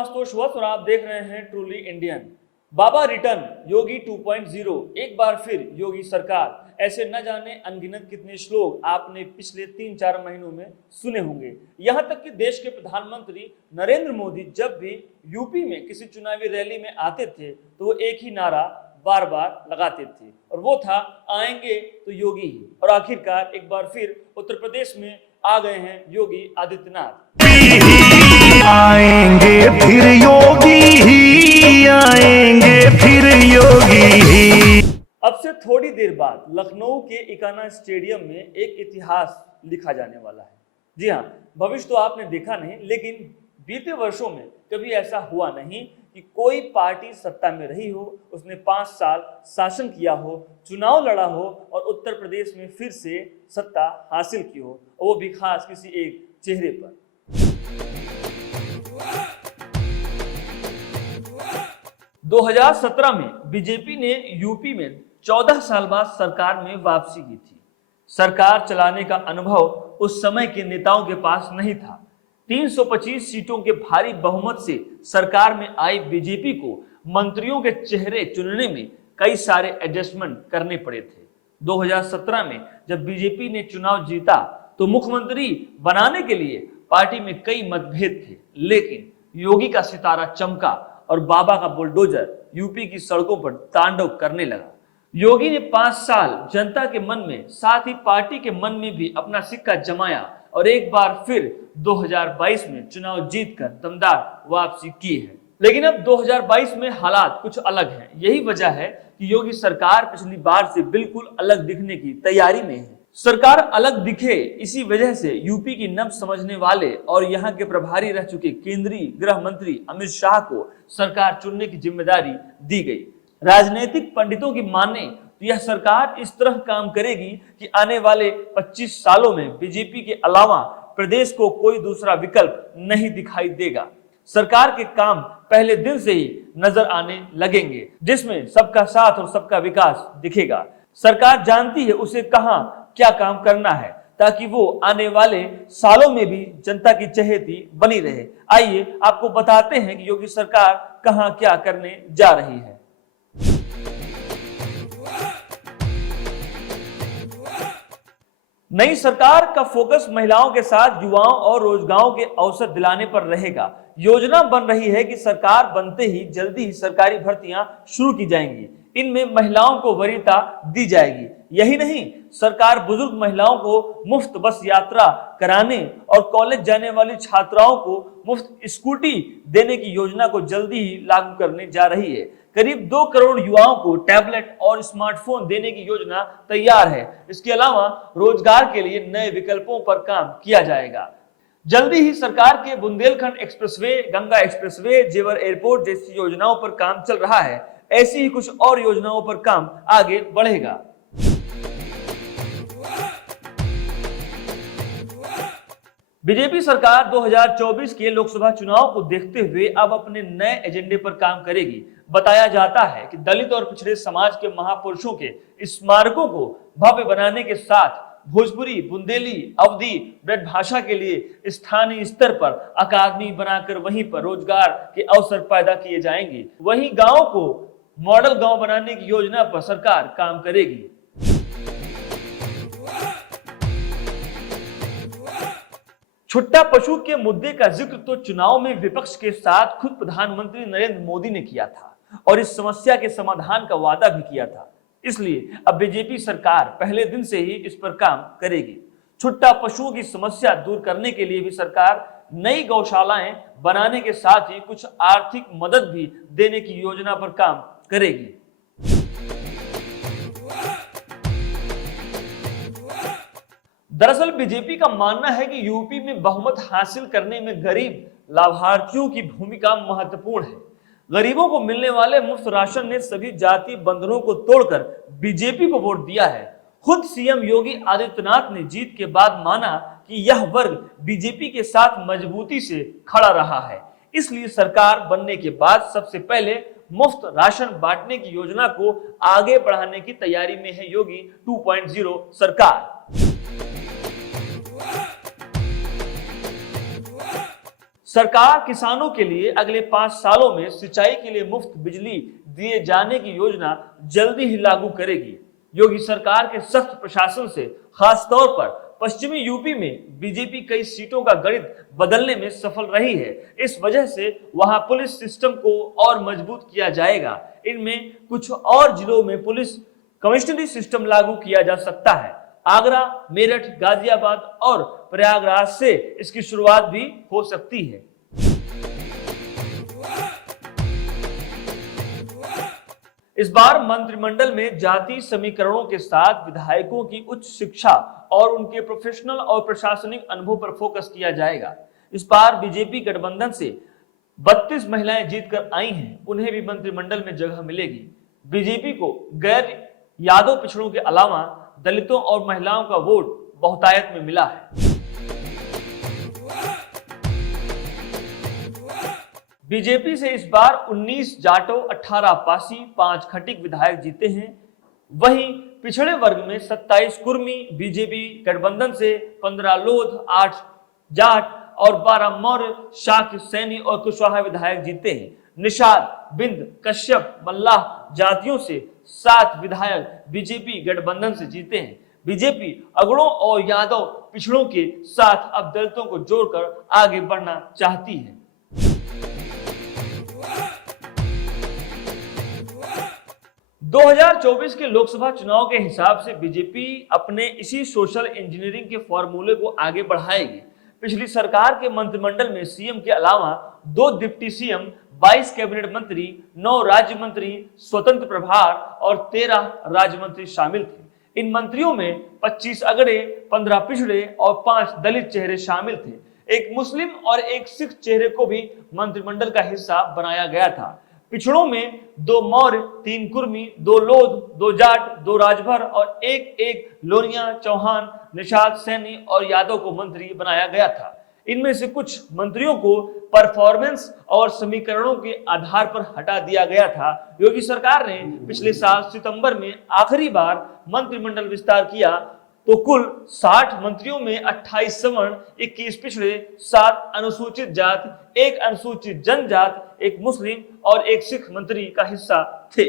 आशुतोष वत्स और आप देख रहे हैं ट्रूली इंडियन। बाबा रिटर्न, योगी 2.0, एक बार फिर योगी सरकार। ऐसे न जाने अनगिनत कितने श्लोक आपने पिछले 3-4 महीनों में सुने होंगे। यहां तक कि देश के प्रधानमंत्री नरेंद्र मोदी जब भी यूपी में किसी चुनावी रैली में आते थे तो वो एक ही नारा बार बार लगाते थे और वो था आएंगे तो योगी ही। और आखिरकार एक बार फिर उत्तर प्रदेश में आ गए हैं योगी आदित्यनाथ। आएंगे फिर योगी ही, आएंगे फिर योगी ही। अब से थोड़ी देर बाद लखनऊ के इकाना स्टेडियम में एक इतिहास लिखा जाने वाला है। जी हाँ, भविष्य तो आपने देखा नहीं, लेकिन बीते वर्षों में कभी ऐसा हुआ नहीं कि कोई पार्टी सत्ता में रही हो, उसने 5 साल शासन किया हो, चुनाव लड़ा हो और उत्तर प्रदेश में फिर से सत्ता हासिल की हो, और वो भी खास किसी एक चेहरे पर। 2017 में बीजेपी ने यूपी में 14 साल बाद सरकार में वापसी की थी। सरकार चलाने का अनुभव उस समय के नेताओं के पास नहीं था। 325 सीटों के भारी बहुमत से सरकार में आई बीजेपी को मंत्रियों के चेहरे चुनने में कई सारे एडजस्टमेंट करने पड़े थे। 2017 में जब बीजेपी ने चुनाव जीता तो मुख्यमंत्री बनाने के लिए पार्टी में कई मतभेद थे, लेकिन योगी का सितारा चमका और बाबा का बुलडोजर यूपी की सड़कों पर तांडव करने लगा। योगी ने 5 साल जनता के मन में, साथ ही पार्टी के मन में भी अपना सिक्का जमाया और एक बार फिर 2022 में चुनाव जीतकर दमदार वापसी की है। लेकिन अब 2022 में हालात कुछ अलग हैं। यही वजह है कि योगी सरकार पिछली बार से बिल्कुल अलग दिखने की तैयारी में है। सरकार अलग दिखे, इसी वजह से यूपी की नब्ज समझने वाले और यहाँ के प्रभारी रह चुके केंद्रीय गृह मंत्री अमित शाह को सरकार चुनने की जिम्मेदारी दी गई। राजनीतिक पंडितों की माने तो यह सरकार इस तरह काम करेगी कि आने वाले 25 सालों में बीजेपी के अलावा प्रदेश को कोई दूसरा विकल्प नहीं दिखाई देगा। सरकार के काम पहले दिन से ही नजर आने लगेंगे, जिसमें सबका साथ और सबका विकास दिखेगा। सरकार जानती है उसे कहां क्या काम करना है, ताकि वो आने वाले सालों में भी जनता की चहेती बनी रहे। आइए आपको बताते हैं कि योगी सरकार कहां क्या करने जा रही है। नई सरकार का फोकस महिलाओं के साथ युवाओं और रोजगारों के अवसर दिलाने पर रहेगा। योजना बन रही है कि सरकार बनते ही जल्दी ही सरकारी भर्तियां शुरू की जाएंगी। इनमें महिलाओं को वरीयता दी जाएगी। यही नहीं, सरकार बुजुर्ग महिलाओं को मुफ्त बस यात्रा कराने और कॉलेज जाने वाली छात्राओं को मुफ्त स्कूटी देने की योजना को जल्दी ही लागू करने जा रही है। करीब 2 करोड़ युवाओं को टैबलेट और स्मार्टफोन देने की योजना तैयार है। इसके अलावा रोजगार के लिए नए विकल्पों पर काम किया जाएगा। जल्दी ही सरकार के बुंदेलखंड एक्सप्रेसवे, गंगा एक्सप्रेसवे, जेवर एयरपोर्ट जैसी योजनाओं पर काम चल रहा है। ऐसी ही कुछ और योजनाओं पर काम आगे बढ़ेगा। बीजेपी सरकार 2024 के लोकसभा चुनाव को देखते हुए अब अपने नए एजेंडे पर काम करेगी। बताया जाता है कि दलित और पिछड़े समाज के महापुरुषों के स्मारकों को भव्य बनाने के साथ भोजपुरी, बुंदेली, अवधी, ब्रज भाषा के लिए स्थानीय स्तर पर अकादमी बनाकर वहीं पर रोजगार के अवसर पैदा किए जाएंगे। वहीं गांव को मॉडल गांव बनाने की योजना पर सरकार काम करेगी। छुट्टा पशु के मुद्दे का जिक्र तो चुनाव में विपक्ष के साथ खुद प्रधानमंत्री नरेंद्र मोदी ने किया था और इस समस्या के समाधान का वादा भी किया था। इसलिए अब बीजेपी सरकार पहले दिन से ही इस पर काम करेगी। छुट्टा पशुओं की समस्या दूर करने के लिए भी सरकार नई गौशालाएं बनाने के साथ ही कुछ आर्थिक मदद भी देने की योजना पर काम करेगी। दरअसल बीजेपी का मानना है कि यूपी में बहुमत हासिल करने में गरीब लाभार्थियों की भूमिका महत्वपूर्ण है। गरीबों को मिलने वाले मुफ्त राशन ने सभी जाति बंधनों को तोड़कर बीजेपी को वोट दिया है। खुद सीएम योगी आदित्यनाथ ने जीत के बाद माना कि यह वर्ग बीजेपी के साथ मजबूती से खड़ा रहा है। इसलिए सरकार बनने के बाद सबसे पहले मुफ्त राशन बांटने की योजना को आगे बढ़ाने की तैयारी में है योगी 2.0 सरकार। सरकार किसानों के लिए अगले 5 सालों में सिंचाई के लिए मुफ्त बिजली दिए जाने की योजना जल्दी ही लागू करेगी। योगी सरकार के सख्त प्रशासन से खासतौर पर पश्चिमी यूपी में बीजेपी कई सीटों का गणित बदलने में सफल रही है। इस वजह से वहां पुलिस सिस्टम को और मजबूत किया जाएगा। इनमें कुछ और जिलों में पुलिस कमिश्नरी सिस्टम लागू किया जा सकता है। आगरा, मेरठ, गाजियाबाद और प्रयागराज से इसकी शुरुआत भी हो सकती है। इस बार मंत्रिमंडल में जाति समीकरणों के साथ विधायकों की उच्च शिक्षा और उनके प्रोफेशनल और प्रशासनिक अनुभव पर फोकस किया जाएगा। इस बार बीजेपी गठबंधन से 32 महिलाएं जीतकर आई हैं, उन्हें भी मंत्रिमंडल में जगह मिलेगी। बीजेपी को गैर यादव पिछड़ों के अलावा दलितों और महिलाओं का वोट बहुतायत में मिला है। बीजेपी से इस बार 19 जाटो, 18 पासी, 5 खटिक विधायक जीते हैं। वहीं पिछड़े वर्ग में 27 कुर्मी, बीजेपी गठबंधन से 15 लोध, 8 जाट और 12 मौर्य, शाक्य, सैनी और कुशवाहा विधायक जीते हैं। निषाद, बिंद, कश्यप, मल्लाह जातियों से 7 विधायक बीजेपी गठबंधन से जीते हैं। बीजेपी अगड़ों और यादव पिछड़ों के साथ अब दलितों को जोड़कर आगे बढ़ना चाहती है। – 2024 के लोकसभा चुनाव के हिसाब से बीजेपी अपने इसी सोशल इंजीनियरिंग के फॉर्मूले को आगे बढ़ाएगी। पिछली सरकार के मंत्रिमंडल में सीएम के अलावा 2 डिप्टी सीएम, 22 कैबिनेट मंत्री, 9 राज्य मंत्री, स्वतंत्र प्रभार और 13 राज्य मंत्री शामिल थे। इन मंत्रियों में 25 अगड़े, 15 पिछड़े और 5 दलित चेहरे शामिल थे। एक मुस्लिम और एक सिख चेहरे को भी मंत्रिमंडल का हिस्सा बनाया गया था। पिछड़ों में 2 मौर्य, 3 कुर्मी, 2 लोध, 2 जाट, 2 राजभर और एक लोनिया, चौहान, निषाद, सैनी और यादव को मंत्री बनाया गया था। इनमें से कुछ मंत्रियों को परफॉर्मेंस और समीकरणों के आधार पर हटा दिया गया था। योगी सरकार ने पिछले साल सितंबर में आखिरी बार मंत्रिमंडल विस्तार किया तो कुल 60 मंत्रियों में 28 सवर्ण, 21 पिछड़े, 7 अनुसूचित जाति, 1 अनुसूचित जनजाति, 1 मुस्लिम और 1 सिख मंत्री का हिस्सा थे।